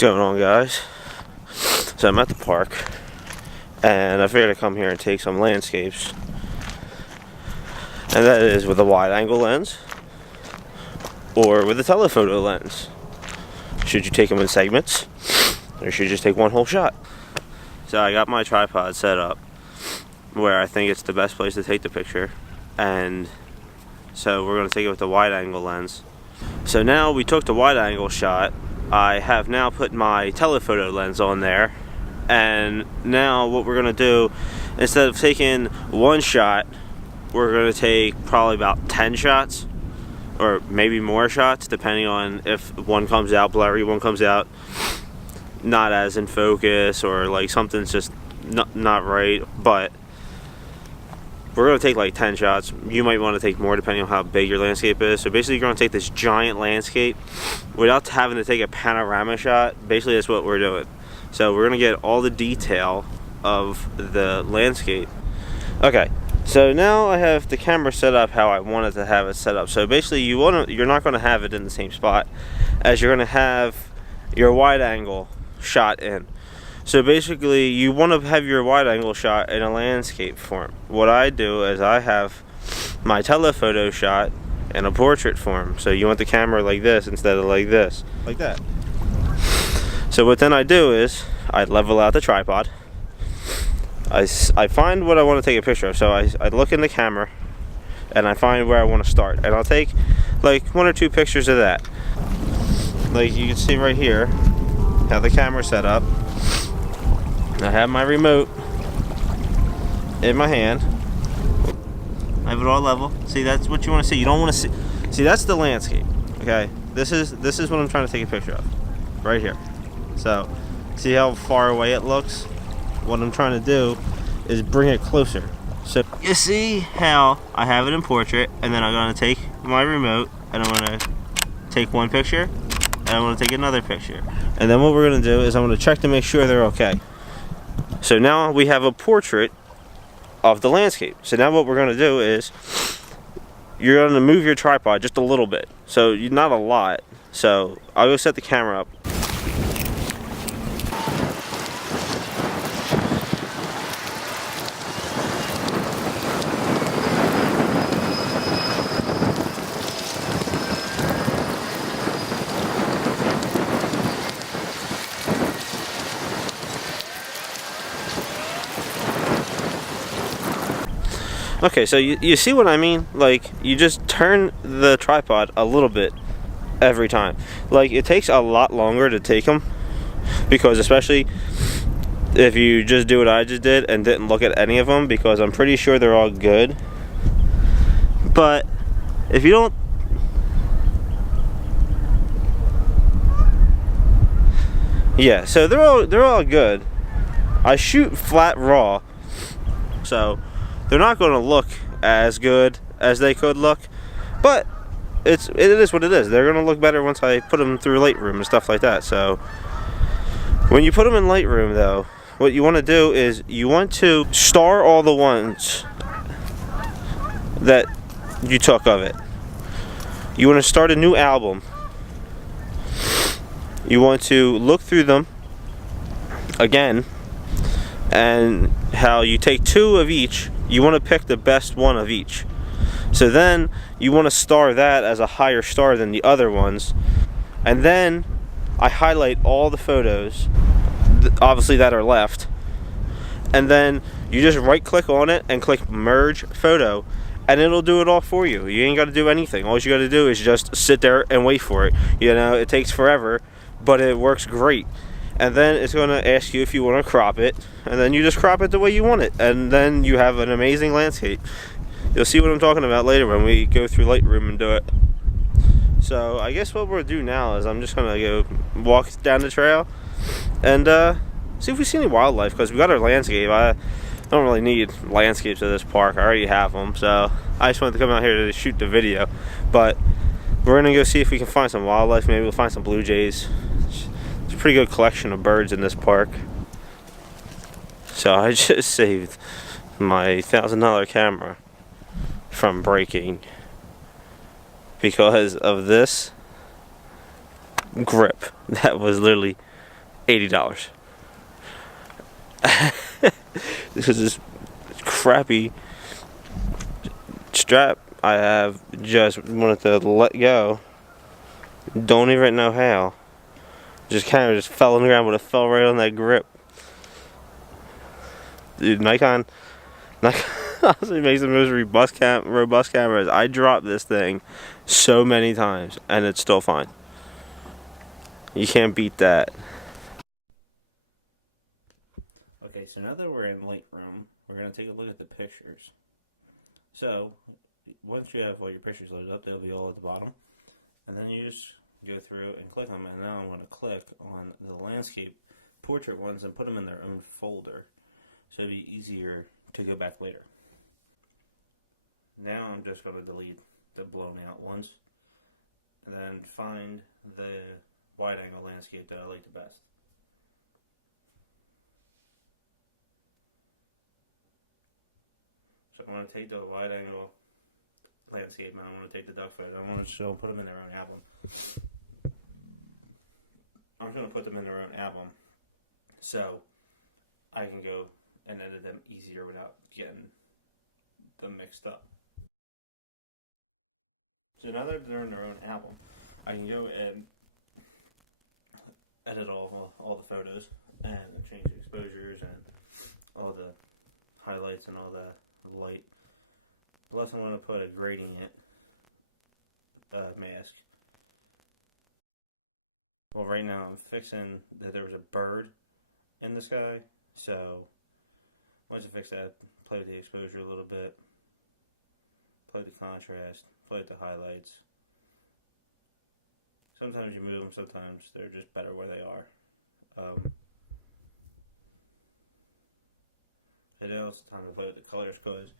What's going on, guys? So I'm at the park and I figured I'd come here and take some landscapes, and that is with a wide angle lens or with a telephoto lens. Should you take them in segments or should you just take one whole shot? So I got my tripod set up where I think it's the best place to take the picture, and so we're going to take it with the wide angle lens. So now we took the wide angle shot. I have now put my telephoto lens on there, and now what we're going to do, instead of taking one shot, we're going to take probably about 10 shots or maybe more shots, depending on if one comes out blurry, one comes out not as in focus, or like something's just not right. But we're going to take like 10 shots. You might want to take more depending on how big your landscape is. So basically you're going to take this giant landscape without having to take a panorama shot. Basically that's what we're doing. So we're going to get all the detail of the landscape. Okay, so now I have the camera set up how I wanted to have it set up. So basically you're not going to have it in the same spot as you're going to have your wide angle shot in. So basically you want to have your wide angle shot in a landscape form. What I do is I have my telephoto shot in a portrait form. So you want the camera like this instead of like this, like that. So what then I do is I level out the tripod. I find what I want to take a picture of. So I look in the camera and I find where I want to start, and I'll take like 1 or 2 pictures of that. Like you can see right here how the camera's set up. I have my remote in my hand. I have it all level. See, that's what you want to see. You don't want to see that's the landscape. Okay, this is what I'm trying to take a picture of right here. So see how far away it looks? What I'm trying to do is bring it closer. So you see how I have it in portrait, and then I'm going to take my remote and I'm going to take one picture and I'm going to take another picture, and then what we're going to do is I'm going to check to make sure they're okay. So now we have a portrait of the landscape. So now what we're going to do is you're going to move your tripod just a little bit. So not a lot. So I'll go set the camera up. Okay, so you see what I mean? Like, you just turn the tripod a little bit every time. Like, it takes a lot longer to take them, because especially if you just do what I just did and didn't look at any of them, because I'm pretty sure they're all good. But if you don't, yeah, so they're all good. I shoot flat raw, so they're not going to look as good as they could look, but it is what it is. They're going to look better once I put them through Lightroom and stuff like that. So when you put them in Lightroom, though, what you want to do is you want to star all the ones that you took of it. You want to start a new album. You want to look through them again, and how you take 2 of each, you want to pick the best one of each. So then you want to star that as a higher star than the other ones, and then I highlight all the photos obviously that are left, and then you just right click on it and click merge photo, and it'll do it all for you. You ain't got to do anything. All you got to do is just sit there and wait for it. You know, it takes forever, but it works great. And then it's going to ask you if you want to crop it, and then you just crop it the way you want it, and then you have an amazing landscape. You'll see what I'm talking about later when we go through Lightroom and do it. So I guess what we'll do now is I'm just going to go walk down the trail and see if we see any wildlife, because we got our landscape. I don't really need landscapes at this park. I already have them, so I just wanted to come out here to shoot the video. But we're going to go see if we can find some wildlife. Maybe we'll find some blue jays. Pretty good collection of birds in this park. So I just saved my $1,000 camera from breaking because of this grip that was literally $80. This is this crappy strap I have just wanted to let go. Don't even know how. Just kind of just fell on the ground, but it fell right on that grip. Dude, Nikon honestly makes the most robust cameras. I dropped this thing so many times, and it's still fine. You can't beat that. Okay, so now that we're in Lightroom, we're going to take a look at the pictures. So, once you have all your pictures loaded up, they'll be all at the bottom. And then you just go through and click them, and now I'm going to click on the landscape portrait ones and put them in their own folder. So it'll be easier to go back later. Now I'm just going to delete the blown out ones, and then find the wide angle landscape that I like the best. So I'm going to take the wide angle landscape, and I'm going to take the duck photo. I want to show, put them in their own album. I'm going to put them in their own album so I can go and edit them easier without getting them mixed up. So now that they're in their own album, I can go and edit all the photos and change the exposures and all the highlights and all the light. Plus I'm going to put a gradient mask. Well, right now I'm fixing that there was a bird in the sky, so once I fix that, play with the exposure a little bit, play with the contrast, play with the highlights. Sometimes you move them, sometimes they're just better where they are. And now it's time to play with the colors, because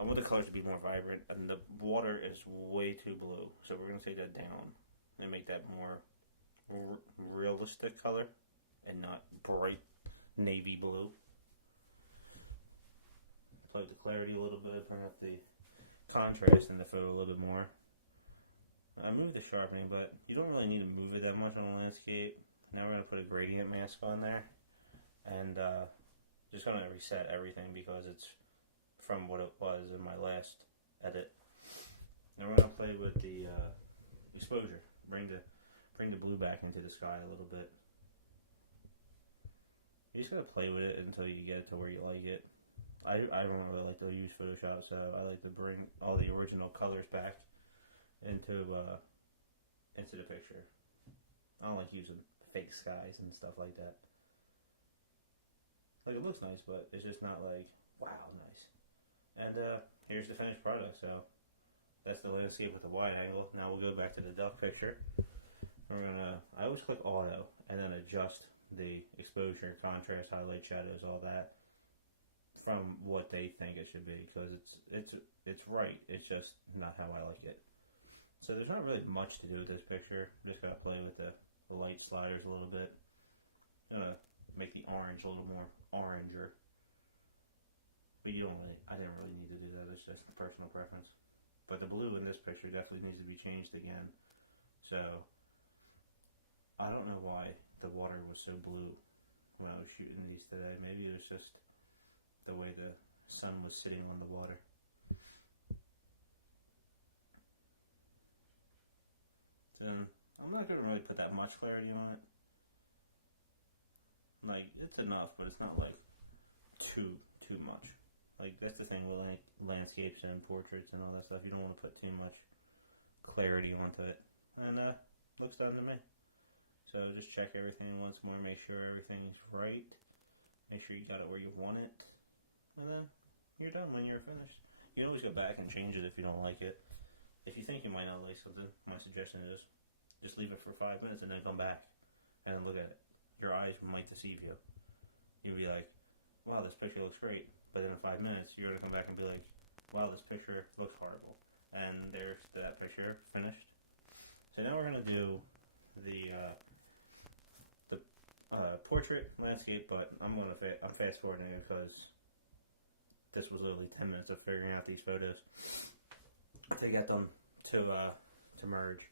I want the colors to be more vibrant, and the water is way too blue, so we're going to take that down and make that more realistic color and not bright navy blue. Play with the clarity a little bit, turn up the contrast in the photo a little bit more. I moved the sharpening, but you don't really need to move it that much on a landscape. Now we're going to put a gradient mask on there, and just going to reset everything because it's from what it was in my last edit. Now we're going to play with the exposure. Bring the blue back into the sky a little bit. You just got to play with it until you get it to where you like it. I don't really like to use Photoshop, so I like to bring all the original colors back into the picture. I don't like using fake skies and stuff like that. Like, it looks nice, but it's just not like, wow, nice. And here's the finished product. So that's the landscape with the wide angle. Now we'll go back to the duck picture. I always click auto and then adjust the exposure, contrast, highlight, shadows, all that from what they think it should be, because it's right. It's just not how I like it. So there's not really much to do with this picture. I'm just gotta play with the light sliders a little bit. I'm gonna make the orange a little more oranger. But I didn't really need to do that. It's just a personal preference. But the blue in this picture definitely needs to be changed again. So I don't know why the water was so blue when I was shooting these today. Maybe it was just the way the sun was sitting on the water. So I'm not going to really put that much clarity on it. Like, it's enough, but it's not like too much. Like, that's the thing with like landscapes and portraits and all that stuff. You don't want to put too much clarity onto it. And looks done to me. So just check everything once more, make sure everything's right. Make sure you got it where you want it. And then you're done when you're finished. You can always go back and change it if you don't like it. If you think you might not like something, my suggestion is just leave it for 5 minutes and then come back and then look at it. Your eyes might deceive you. You'll be like, wow, this picture looks great. But then in 5 minutes, you're going to come back and be like, wow, this picture looks horrible. And there's that picture finished. So now we're going to do the portrait landscape, but I'm fast forwarding it because this was literally 10 minutes of figuring out these photos to get them to merge.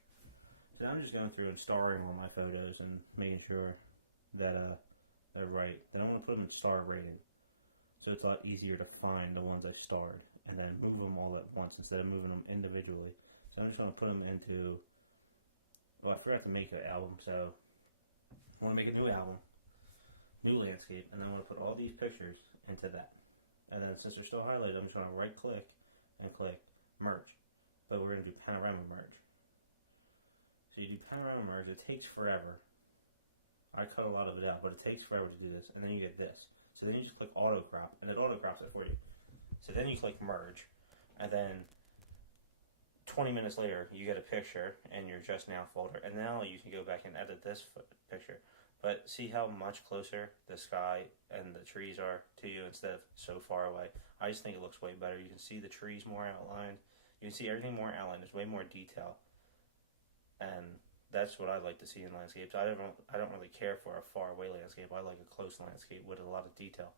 So I'm just going through and starring all my photos and making sure that are right. Then I want to put them in star rating, so it's a lot easier to find the ones I starred, and then move them all at once instead of moving them individually. So I'm just going to put them into. Well, I forgot to make an album, so I want to make a new album, new landscape, and I want to put all these pictures into that. And then since they're still highlighted, I'm just going to right click and click merge. But we're going to do panorama merge. So you do panorama merge, it takes forever. I cut a lot of it out, but it takes forever to do this. And then you get this. So then you just click auto crop, and it auto crops it for you. So then you click merge, and then 20 minutes later, you get a picture in your Just Now folder, and now you can go back and edit this picture. But see how much closer the sky and the trees are to you instead of so far away? I just think it looks way better. You can see the trees more outlined. You can see everything more outlined. There's way more detail. And that's what I like to see in landscapes. I don't really care for a far away landscape. I like a close landscape with a lot of detail.